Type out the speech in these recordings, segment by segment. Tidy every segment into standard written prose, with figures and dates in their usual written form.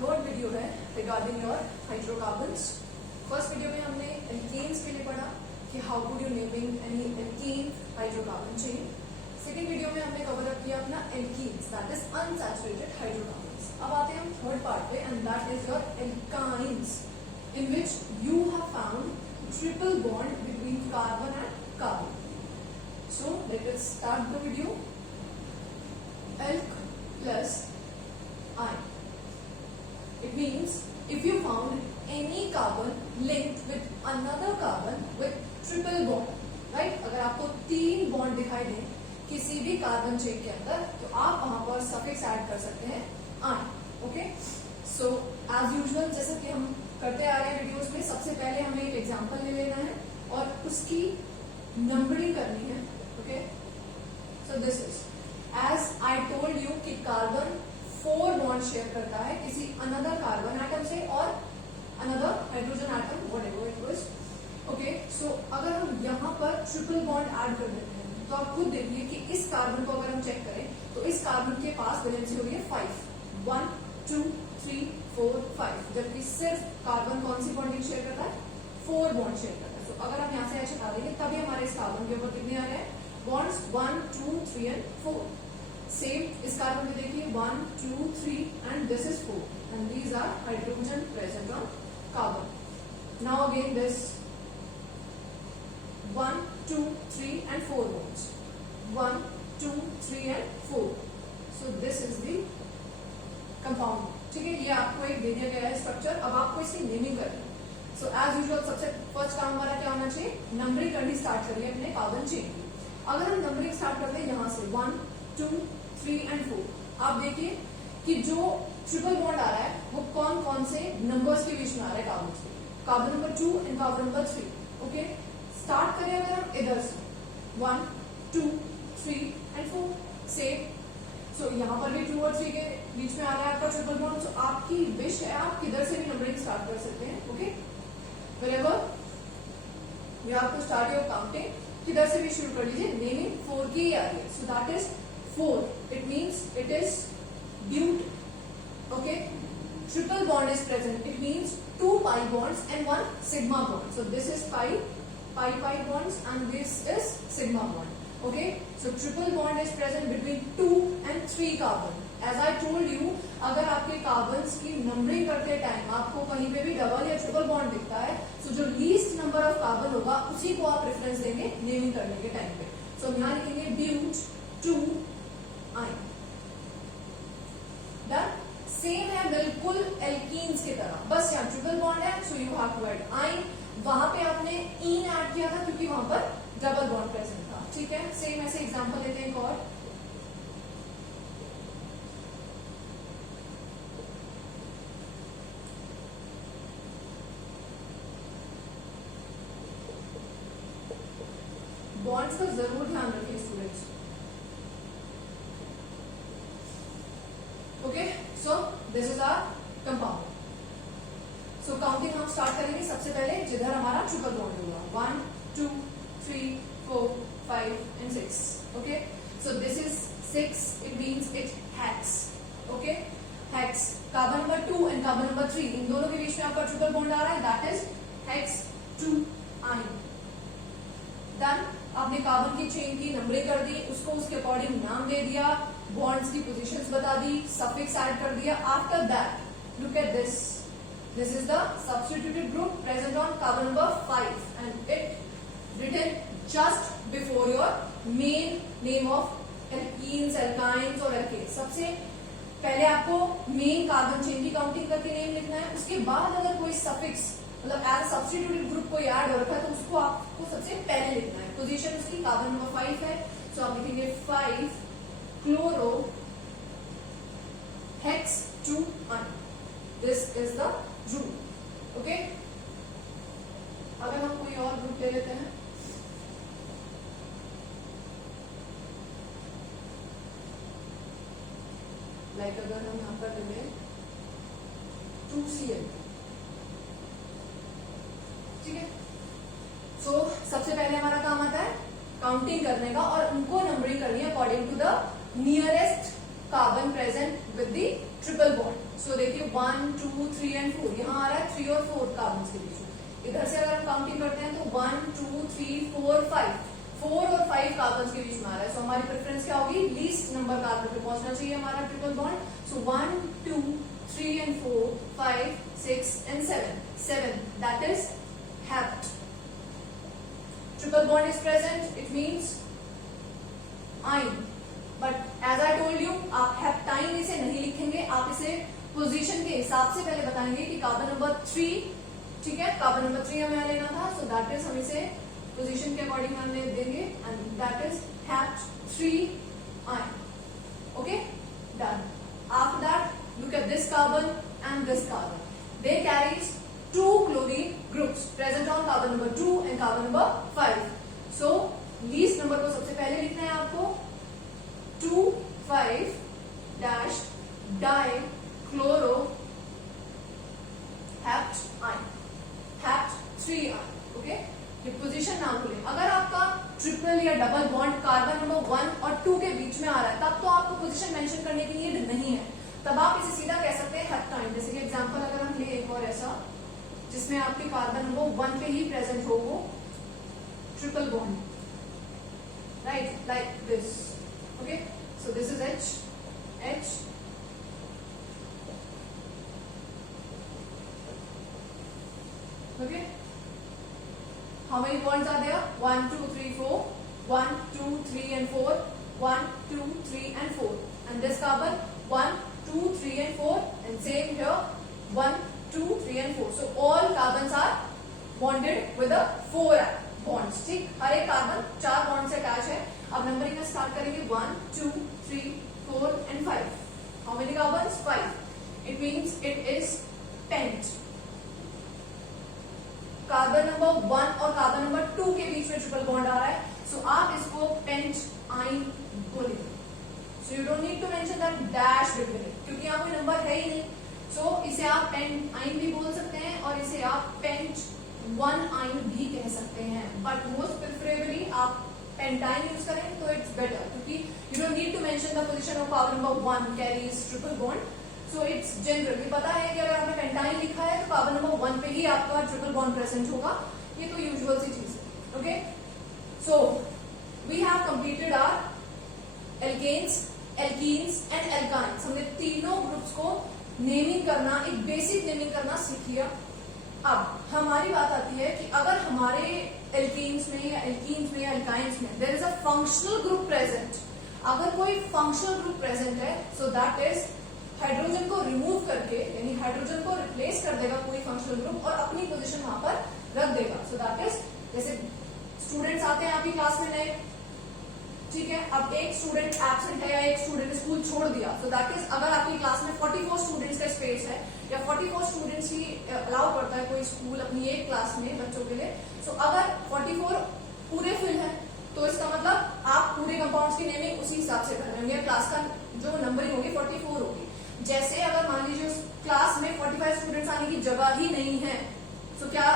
Third video है regarding your hydrocarbons. First video में हमने एल्केन्स के लिए पढ़ा कि how could you naming any alkane hydrocarbon chain. Second video में हमने कवर अप किया अपना alkenes, that is unsaturated hydrocarbons. अब आते हैं हम थर्ड पार्ट पे and that is your alkynes, in which you have found triple bond between carbon and carbon. So let us start the video. Alk plus I. It means if you found any carbon linked with another carbon with triple bond, right? अगर आपको 3 bond दिखाई दें किसी भी carbon chain के अंदर तो आप वहां पर सफिक्स ऐड कर सकते हैं I. Okay? So as usual जैसा कि हम करते आ रहे हैं वीडियोस में, सबसे पहले हमें एक एग्जांपल ले लेना है और उसकी नंबरिंग करनी है। Okay? So this is, as I told you कि कार्बन 4 बॉन्ड शेयर करता है किसी अनदर कार्बन एटम से और another hydrogen atom, whatever it was. Okay, so अगर हम यहाँ पर ट्रिपल बॉन्ड ऐड कर देते हैं तो आप खुद देखिए कि इस कार्बन को अगर हम चेक करें तो इस कार्बन के पास वैलेंसी हो रही है 5, 1 2 3 4 5, जबकि सिर्फ कार्बन कौन सी बॉन्डिंग शेयर करता है? 4 बॉन्ड शेयर करता है। तो अगर हम यहाँ से ऐसे हटा देंगे तभी हमारे इस कार्बन के ऊपर कितने आ रहे हैं बॉन्ड्स? 1 2 3 एंड 4। सेम इस कार्बन में देखिए 1 2 3 and this is 4 and these are hydrogen present on carbon. Now again this 1 2 3 and 4 bonds, 1 2 3 and 4। So this is the compound. ठीक है, ये आपको एक दे दिया गया है स्ट्रक्चर। अब आपको इसकी नेमिंग करनी है। सो एज यूजुअल सबसे फर्स्ट काम हमारा क्या होना चाहिए? नंबरिंग करनी स्टार्ट करिए अपने कार्बन चेन की। अगर हम नंबरिंग स्टार्ट करते हैं यहाँ से 1 2 3 एंड 4, आप देखिए कि जो ट्रिपल बॉन्ड आ रहा है वो कौन कौन से नंबर्स के बीच में आ रहा है कार्बन से? Carbon number 2 and carbon number 3। Okay, start करें अगर हम इधर से 1 2 3 एंड 4 सेम। सो यहाँ पर भी 2 और 3 के बीच में आ रहा है आपका ट्रिपल बॉन्ड। सो आपकी विश है आप किधर से भी नंबरिंग स्टार्ट कर सकते हैं। Okay, wherever you have to start your counting, किधर से भी शुरू कर लीजिए। नेमिंग 4 की आ रही है, so that is 4, it means it is but. Okay, triple bond is present, it means 2 pi bonds and 1 sigma bond. So this is pi bonds and this is sigma bond. Okay, so triple bond is present between 2 and 3 carbon. As I told you, अगर आपके carbons की numbering करते time आपको कहीं पे भी double या triple bond दिखता है, सो जो लीस्ट नंबर ऑफ कार्बन होगा उसी को आप प्रेफरेंस देंगे नेमिंग करने के टाइम पे। सो यहाँ लिखेंगे ब्यूट 2 I। डन। सेम है बिल्कुल एल्कीन्स की तरह, बस यहाँ ट्रिपल बॉन्ड है so you have to add I। वहां पे आपने इन ऐड किया था क्योंकि वहां पर डबल बॉन्ड प्रेजेंट था। ठीक है, सेम ऐसे एग्जाम्पल लेते हैं एक और। बॉन्ड्स का जरूर ध्यान रखिए students. Okay, so this is our compound. So counting हम स्टार्ट करेंगे सबसे पहले जिधर हमारा ट्रिपल बॉन्ड होगा, 1 2 3 4 5 and 6। Okay, so this is 6, it means it hacks. Okay, hacks carbon number 2 and carbon number 3, इन दोनों के बीच में आपका ट्रिपल बॉन्ड आ रहा है, that is hacks 2 I। Done. आपने कार्बन की चेन की नंबरिंग कर दी, उसको उसके अकॉर्डिंग नाम दे दिया, बॉन्ड्स की पोजीशंस बता दी, सफिक्स ऐड कर दिया। After that look at this, this is the substituted group present on carbon number 5 and it written just before your main name of alkenes, alkynes और एल्केन्स। सबसे पहले आपको मेन कार्बन चेन की counting करके name लिखना है, उसके बाद अगर कोई सफिक्स मतलब एज सब्स्टिट्यूटेड ग्रुप को ऐड हो रखा है तो उसको आपको सबसे पहले लिखना है। पोजीशन उसकी कार्बन नंबर 5 है, सो आप लिखेंगे 5 chloro hex 2 I। This is the group. Okay, अगर हम कोई और ग्रुप ले लेते हैं, लाइक अगर हम यहाँ पर ले लें 2Cl। ठीक है, सो सबसे पहले हमारा काम आता है काउंटिंग करने का और उनको नंबरिंग करनी है according to the nearest carbon present with the triple bond. So देखिए 1 2 3 एंड 4, यहाँ आ रहा है 3 और 4 कार्बन के बीच में। इधर से अगर हम काउंटिंग करते हैं तो 1 2 3 4 5, 4 और 5 कार्बन के बीच में आ रहा है। सो हमारी प्रेफरेंस क्या होगी, लीस्ट नंबर कार्बन पे पहुंचना चाहिए हमारा triple bond. So 1 2 3 and 4 5 6 and 7 that is hept. Triple bond is present, it means ine, but as I told you आप हेप्टाइन इसे नहीं लिखेंगे, आप इसे पोजीशन के हिसाब से पहले बताएंगे कि कार्बन नंबर 3, ठीक है, कार्बन नंबर 3 हमें लेना था। सो दैट इज हम इसे पोजीशन के अकॉर्डिंग हमने देंगे and that is hept 3 ion. Okay, done. After that, look at this carbon and this carbon. They carries 2 chlorine groups present on carbon number 2 and carbon number 5. So least number को सबसे पहले लिखना है आपको 2 5 dash dichloro hept ion, hept 3 ion. Okay, ये position नाम भूलें। अगर आपका ट्रिपल या डबल बॉन्ड कार्बन नंबर 1 और 2 के बीच में आ रहा है तब तो आपको पोजीशन मेंशन करने की नीड नहीं है, तब आप इसे सीधा कह सकते हैं हेप्टाइन। जैसे कि एग्जांपल अगर हम ले एक और ऐसा जिसमें आपके कार्बन नंबर 1 पे ही प्रेजेंट हो वो triple bond, right, like this. Okay, so this is H okay, how many bonds are there? 1 2 3 4, 1 2 3 and 4, 1 2 3 and 4, and this carbon 1 2 3 and 4, and same here 1 2 3 and 4. So all carbons are bonded with a 4 bonds. ठीक, हर एक carbon 4 bond से attach है। अब numbering में start करेंगे 1 2 3 4 and 5. How many carbons? 5. It means it is pent. Carbon number 1 और carbon number 2 के बीच में ट्रिपल बॉन्ड आ रहा है, सो आप इसको पेंट आइन बोलेंगे। So you don't need to mention that dash between it, क्योंकि यहाँ कोई नंबर है ही नहीं। सो इसे आप पेंट आइन भी बोल सकते हैं और इसे आप पेंट 1 आइन भी कह सकते हैं, बट मोस्ट प्रेफरेबली आप पेंटाइन यूज करें तो इट्स बेटर, क्योंकि you don't need to mention the position of carbon number 1 carries triple bond. So it's generally पता है कि अगर आपने पेंटाइन लिखा है तो कार्बन नंबर 1 पे ही आपका ट्रिपल बॉन्ड प्रेजेंट होगा, ये तो यूजुअल सी चीज है। Okay, so we have completed our alkanes, alkenes and alkynes. हमने तीनों ग्रुप्स को नेमिंग करना, एक बेसिक नेमिंग करना सीख लिया। अब हमारी बात आती है कि अगर हमारे एल्कीन्स में या एल्कीन्स में या एल्काइंस में there is a functional group present, अगर कोई फंक्शनल ग्रुप प्रेजेंट है, सो दैट इज हाइड्रोजन को रिमूव करके, यानी हाइड्रोजन को रिप्लेस कर देगा कोई फंक्शनल ग्रुप और अपनी पोजीशन वहां पर रख देगा। सो दैट इज, जैसे स्टूडेंट्स आते हैं आपकी क्लास में नए, ठीक है, अब एक स्टूडेंट एब्सेंट है या एक स्टूडेंट स्कूल छोड़ दिया, सो दैट इज अगर आपकी क्लास में 44 स्टूडेंट्स का स्पेस है या 44 स्टूडेंट्स ही अलाउ करता है कोई स्कूल अपनी एक क्लास में बच्चों के लिए, सो अगर 44 पूरे फिल है तो इसका मतलब आप पूरे कंपाउंड्स की नेमिंग उसी हिसाब से कर रहे होंगे, क्लास का जो नंबरिंग होगी 44 होगी। जैसे अगर मान लीजिए उस क्लास में 45 स्टूडेंट्स आने की जगह ही नहीं है, तो क्या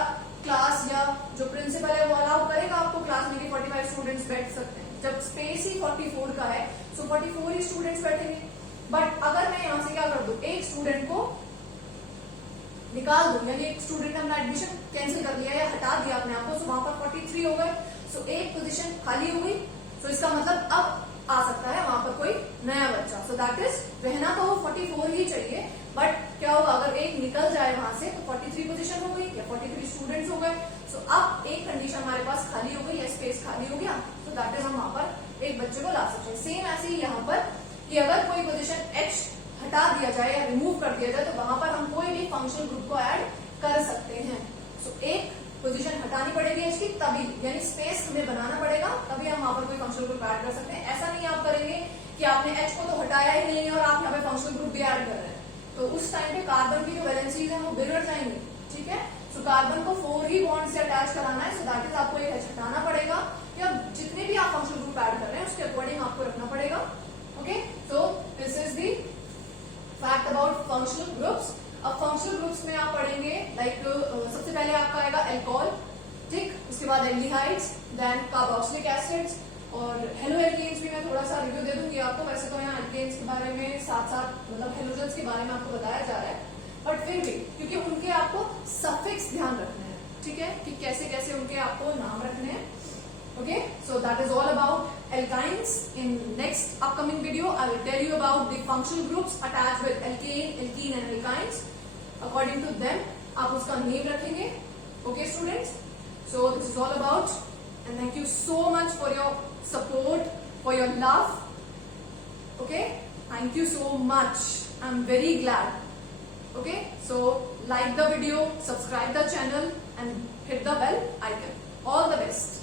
क्लास या जो प्रिंसिपल है वो अलाउ करेगा आपको क्लास में कि 45 स्टूडेंट्स बैठ सकते हैं? जब स्पेस ही 44 का है, सो 44 ही स्टूडेंट्स बैठेंगे। बट अगर मैं यहाँ से क्या कर दूं, एक स्टूडेंट को निकाल दूं, यानी एक स्टूडेंट ने अपना एडमिशन कैंसिल कर दिया या हटा दिया अपने आप को, सो वहां पर 43 हो गए, सो एक पोजीशन खाली हो गई, सो इसका मतलब अब आ सकता है वहां पर कोई नया बच्चा। सो दैट इज, रहना तो वो 44 ही चाहिए, बट क्या होगा अगर एक निकल जाए वहां से तो 43 पोजीशन हो गई या 43 स्टूडेंट्स हो गए, सो अब एक कंडीशन हमारे पास खाली हो गई या स्पेस खाली हो गया, तो दैट इज हम वहां पर एक बच्चे को ला सकते हैं। सेम ऐसे ही यहाँ पर कि अगर कोई पोजीशन H हटा दिया जाए या रिमूव कर दिया जाए तो वहां पर हम कोई भी फंक्शनल ग्रुप को ऐड कर सकते हैं। सो एक पोजीशन हटानी पड़ेगी H की, तभी यानी स्पेस हमें बनाना पड़ेगा, तभी हम वहां पर कोई फंक्शनल ग्रुप ऐड कर सकते हैं। ऐसा नहीं आप करेंगे कि आपने H को तो हटाया ही नहीं और आप यहाँ पे फंक्शनल ग्रुप भी ऐड कर रहे हैं, तो उस टाइम पे कार्बन की जो वैलेंसीज है वो बिगड़ जाएंगी, ठीक है। सो कार्बन को 4 ही बॉन्ड से अटैच कराना है, सो दैट इज आपको एक H हटाना पड़ेगा, या जितने भी आप फंक्शनल ग्रुप ऐड कर रहे हैं उसके अकॉर्डिंग आपको रखना पड़ेगा। Okay, so this is the fact about functional groups. अब फंक्शनल ग्रुप्स में आप पढ़ेंगे लाइक सबसे पहले आपका आएगा एल्कोहल, ठीक, उसके बाद एल्डिहाइड्स, देन कार्बोक्सिलिक एसिड्स, और हेलो एल्केन्स भी मैं थोड़ा सा रिव्यू दे दूंगी आपको। वैसे तो यहाँ एल्केन्स के बारे में साथ साथ मतलब हेलोजन्स के बारे में आपको बताया जा रहा है, बट फिर भी क्योंकि उनके आपको सफिक्स ध्यान रखने हैं, ठीक है, कि कैसे कैसे उनके आपको नाम रखने हैं। Okay, so that is all about alkynes. In next upcoming video, I will tell you about the functional groups attached with alkane, alkene and alkynes. According to them, आप उसका name रखेंगे. Okay, students. So this is all about, and thank you so much for your support, for your love. Okay, thank you so much. I'm very glad. Okay, so like the video, subscribe the channel, and hit the bell icon. All the best.